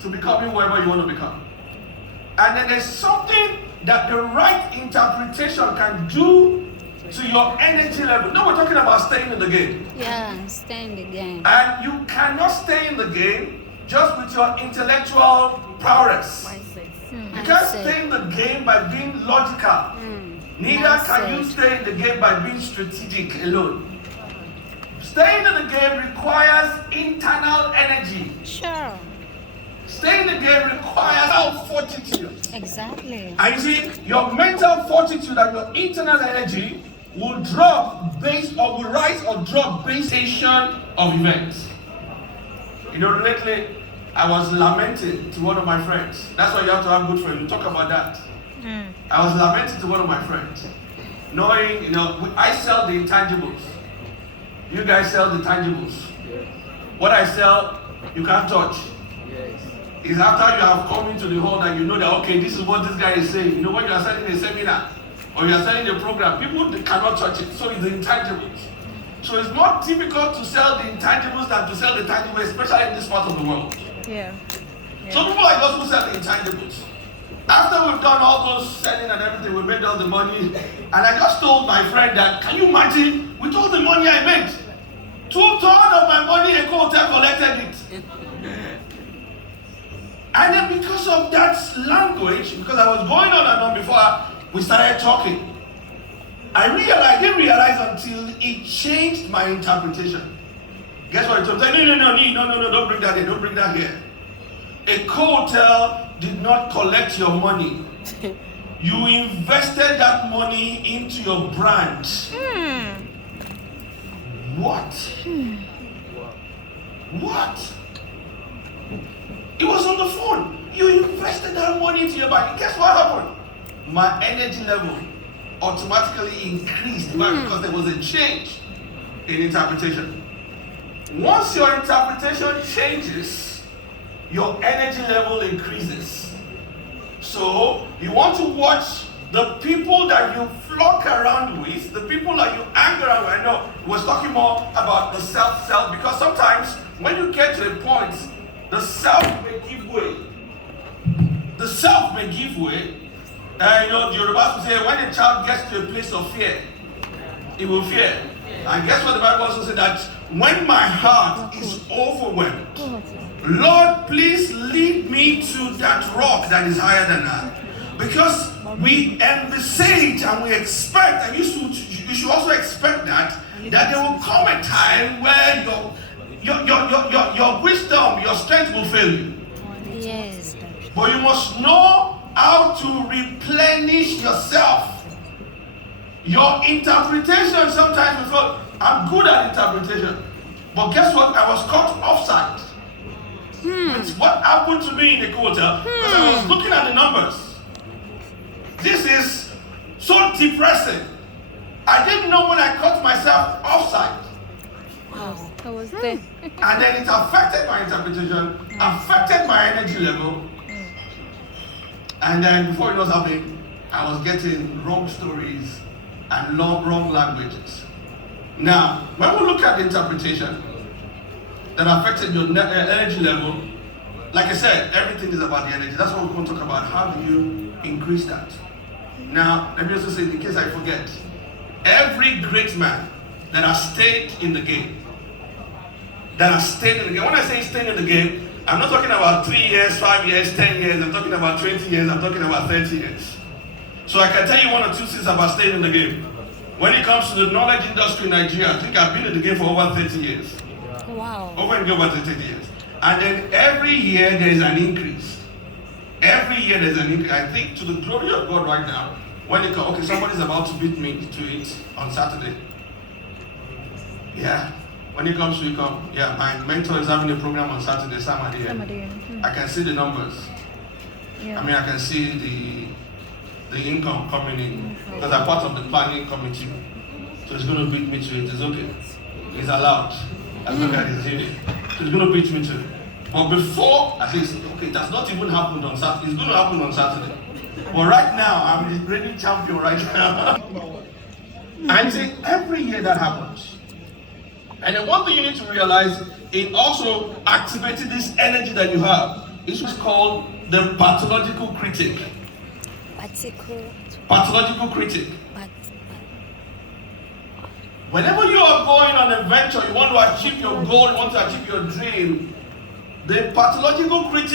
to becoming whoever you want to become. And then there's something that the right interpretation can do to your energy level. No, we're talking about staying in the game. Yeah, stay in the game. And you cannot stay in the game just with your intellectual prowess. You can't stay in the game by being logical. Neither can you stay in the game by being strategic alone. Staying in the game requires internal energy. Sure. Staying in the game requires fortitude. Exactly. And you see, your mental fortitude and your internal energy will drop based or will rise or drop based on of events. You know, lately I was lamenting to one of my friends. That's why you have to have good friends. We talk about that. I was lamenting to one of my friends, knowing, you know, I sell the intangibles. You guys sell the tangibles. What I sell, you can't touch. It's after you have come into the hall that you know that, okay, this is what this guy is saying. You know, when you are selling a seminar or you are selling a program, people cannot touch it. So it's the intangibles. So it's more difficult to sell the intangibles than to sell the tangibles, especially in this part of the world. Yeah. So people like us who sell the intangibles. After we've done all those selling and everything, we made all the money. And I just told my friend that, can you imagine, with all the money I made, 2/3 of my money, a hotel collected it. And then because of that language, because I was going on and on before we started talking, I didn't realize until it changed my interpretation. Guess what it told me? No, don't bring that here, don't bring that here. A hotel did not collect your money. You invested that money into your brand. What? What? It was on the phone. You invested that money into your bank. Guess what happened? My energy level automatically increased because there was a change in interpretation. Once your interpretation changes, your energy level increases. So you want to watch the people that you flock around with, the people that you hang around with. I know we was talking more about the self, because sometimes when you get to a point, the self may give way. The self may give way. You know, the Yorubas will say, when a child gets to a place of fear, he will fear. And guess what the Bible also said? That when my heart is overwhelmed, Lord, please lead me to that rock that is higher than I. Because we envisage and we expect, and you should also expect that there will come a time where your wisdom, your strength will fail you. Yes. But you must know how to replenish yourself. Your interpretation sometimes we thought, I'm good at interpretation. But guess what? I was caught offside. It's what happened to me in the quarter because I was looking at the numbers. This is so depressing. I didn't know when I caught myself offside. Wow. I was there. And then it affected my interpretation, affected my energy level. And then before it was happening, I was getting wrong stories and wrong languages. Now, when we look at the interpretation that affected your energy level, like I said, everything is about the energy. That's what we're going to talk about. How do you increase that? Now, let me also say, in case I forget, every great man that has stayed in the game, when I say staying in the game, I'm not talking about 3 years, 5 years, 10 years, I'm talking about 20 years, I'm talking about 30 years. So I can tell you 1 or 2 things about staying in the game. When it comes to the knowledge industry in Nigeria, I think I've been in the game for over 30 years. Wow. Over 30 years. And then every year there is an increase. Every year there's an increase. I think to the glory of God right now, when it comes, okay, somebody's about to beat me to it on Saturday. Yeah. When it comes to yeah, my mentor is having a program on Saturday, Saturday. I can see the numbers. Yeah. I mean, I can see the income coming in because I'm part of the planning committee. So it's going to beat me to it. It's okay. It's allowed. As long as it's in it. So it's going to beat me to it. But before, at least, okay, it has not even happened on Saturday. It's going to happen on Saturday. But right now, I'm the reigning champion right now. And see, every year that happens. And then one thing you need to realize, it also activated this energy that you have. It's called the pathological critic. Pathological critic. Whenever you are going on a venture, you want to achieve your goal, you want to achieve your dream, the pathological critic